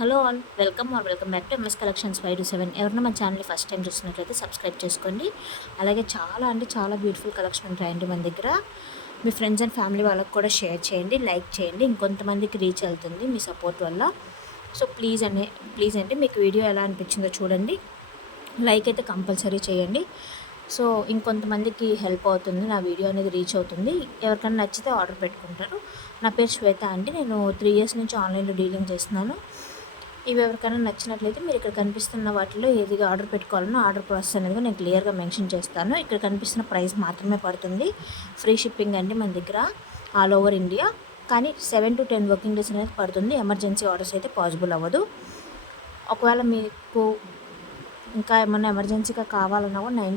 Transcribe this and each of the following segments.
Hello all, welcome back to MS collections 527. ఎవరైనా మన ఛానల్ని ఫస్ట్ టైం చూస్తున్నట్లయితే సబ్స్క్రైబ్ చేసుకోండి. అలాగే చాలా బ్యూటిఫుల్ కలెక్షన్ ఉంటాయండి మన దగ్గర. మీ ఫ్రెండ్స్ అండ్ ఫ్యామిలీ వాళ్ళకి కూడా షేర్ చేయండి, లైక్ చేయండి. ఇంకొంతమందికి రీచ్ వెళ్తుంది మీ సపోర్ట్ వల్ల. సో ప్లీజ్ అండి మీకు వీడియో ఎలా అనిపించిందో చూడండి, లైక్ అయితే కంపల్సరీ చేయండి. సో ఇంకొంతమందికి హెల్ప్ అవుతుంది, నా వీడియో అనేది రీచ్ అవుతుంది. ఎవరికైనా నచ్చితే ఆర్డర్ పెట్టుకుంటారు. నా పేరు శ్వేత అండి, నేను 3 years నుంచి ఆన్లైన్లో డీలింగ్ చేస్తున్నాను. ఇవి ఎవరికైనా నచ్చినట్లయితే మీరు ఇక్కడ కనిపిస్తున్న వాటిలో ఏది ఆర్డర్ పెట్టుకోవాలనో ఆర్డర్ ప్రాసెస్ అనేది నేను క్లియర్గా మెన్షన్ చేస్తాను. ఇక్కడ కనిపిస్తున్న ప్రైస్ మాత్రమే పడుతుంది. ఫ్రీ షిప్పింగ్ అండి మన దగ్గర ఆల్ ఓవర్ ఇండియా. కానీ 7 to 10 వర్కింగ్ డేస్ అనేది పడుతుంది. ఎమర్జెన్సీ ఆర్డర్స్ అయితే పాసిబుల్ అవ్వదు. ఒకవేళ మీకు ఇంకా ఏమన్నా ఎమర్జెన్సీగా కావాలన్నా కూడా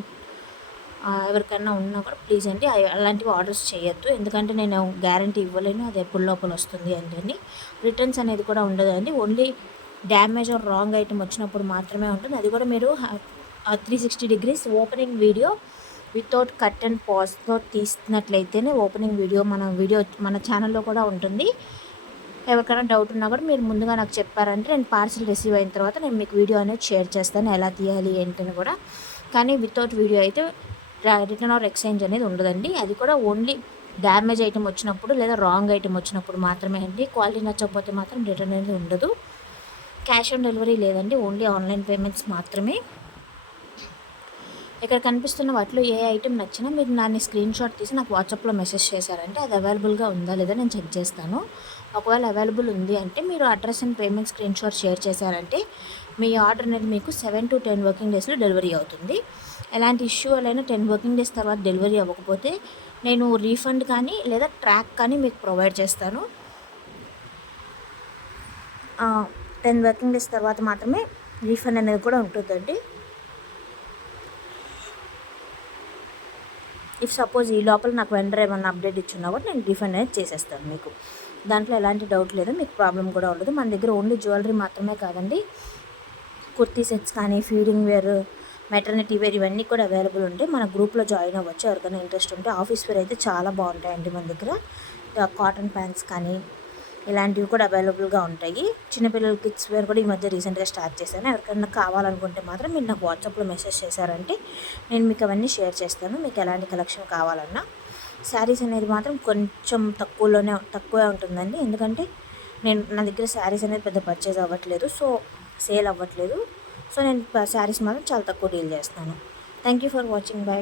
ఎవరికైనా ఉన్నా కూడా ప్లీజ్ అండి అలాంటివి ఆర్డర్స్ చేయొద్దు. ఎందుకంటే నేను గ్యారంటీ ఇవ్వలేను అది ఎప్పుడు లోపల వస్తుంది అని. రిటర్న్స్ అనేది కూడా ఉండదండి. Only damage or wrong item వచ్చినప్పుడు మాత్రమే ఉంటుంది. అది కూడా మీరు 360 degrees opening video without cut and పాజ్తో తీసినట్లయితేనే ఓపెనింగ్ వీడియో మన ఛానల్లో కూడా ఉంటుంది. ఎవరికైనా డౌట్ ఉన్నా కూడా మీరు ముందుగా నాకు చెప్పారంటే నేను పార్సిల్ రిసీవ్ అయిన తర్వాత నేను మీకు వీడియో అనేది షేర్ చేస్తాను, ఎలా తీయాలి ఏంటని కూడా. కానీ వితౌట్ వీడియో అయితే రిటర్న్ ఆర్ ఎక్స్చేంజ్ అనేది ఉండదండి. అది కూడా ఓన్లీ డ్యామేజ్ ఐటమ్ వచ్చినప్పుడు లేదా రాంగ్ ఐటమ్ వచ్చినప్పుడు మాత్రమే అండి. క్వాలిటీ నచ్చకపోతే మాత్రం రిటర్న్ అనేది ఉండదు. క్యాష్ ఆన్ డెలివరీ లేదండి, ఓన్లీ ఆన్లైన్ పేమెంట్స్ మాత్రమే. ఇక్కడ కనిపిస్తున్న వాటిలో ఏ ఐటెం నచ్చినా మీరు దాన్ని స్క్రీన్ షాట్ తీసి నాకు వాట్సాప్లో మెసేజ్ చేశారంటే అది అవైలబుల్గా ఉందా లేదా నేను చెక్ చేస్తాను. ఒకవేళ అవైలబుల్ ఉంది అంటే మీరు address and payment screen shot share చేశారంటే మీ ఆర్డర్ అనేది మీకు 7 to 10 వర్కింగ్ డేస్లో డెలివరీ అవుతుంది. ఎలాంటి ఇష్యూ అయినా 10 వర్కింగ్ డేస్ తర్వాత డెలివరీ అవ్వకపోతే నేను రీఫండ్ కానీ లేదా ట్రాక్ కానీ మీకు ప్రొవైడ్ చేస్తాను. 10 వర్కింగ్ డేస్ తర్వాత మాత్రమే రీఫండ్ అనేది కూడా ఉంటుందండి. ఇఫ్ సపోజ్ ఈ లోపల నాకు వెండర్ ఏమన్నా అప్డేట్ ఇచ్చున్నా కూడా నేను రీఫండ్ అనేది చేసేస్తాను మీకు. దాంట్లో ఎలాంటి డౌట్ లేదు, మీకు ప్రాబ్లం కూడా ఉండదు. మన దగ్గర ఓన్లీ జ్యువెలరీ మాత్రమే కాదండి, కుర్తీ సెట్స్ కానీ ఫీడింగ్ వేర్, మెటర్నిటీ వేర్ ఇవన్నీ కూడా అవైలబుల్ ఉంటాయి. మన గ్రూప్లో జాయిన్ అవ్వచ్చు ఎవరికైనా ఇంట్రెస్ట్ ఉంటే. ఆఫీస్ వేర్ అయితే చాలా బాగుంటాయండి మన దగ్గర. కాటన్ ప్యాంట్స్ కానీ ఇలాంటివి కూడా అవైలబుల్గా ఉంటాయి. చిన్నపిల్లల కిడ్స్ వేర్ కూడా ఈ మధ్య రీసెంట్గా స్టార్ట్ చేశాను. ఎవరికైనా కావాలనుకుంటే మాత్రం మీరు నాకు వాట్సాప్లో మెసేజ్ చేశారంటే నేను మీకు అవన్నీ షేర్ చేస్తాను, మీకు ఎలాంటి కలెక్షన్ కావాలన్నా. శారీస్ అనేది మాత్రం కొంచెం తక్కువే ఉంటుందండి. ఎందుకంటే నా దగ్గర శారీస్ అనేది పెద్ద పర్చేజ్ అవ్వట్లేదు, సో సేల్ అవ్వట్లేదు. సో నేను శారీస్ మాత్రం చాలా తక్కువ డీల్ చేస్తాను. Thank you for watching. By.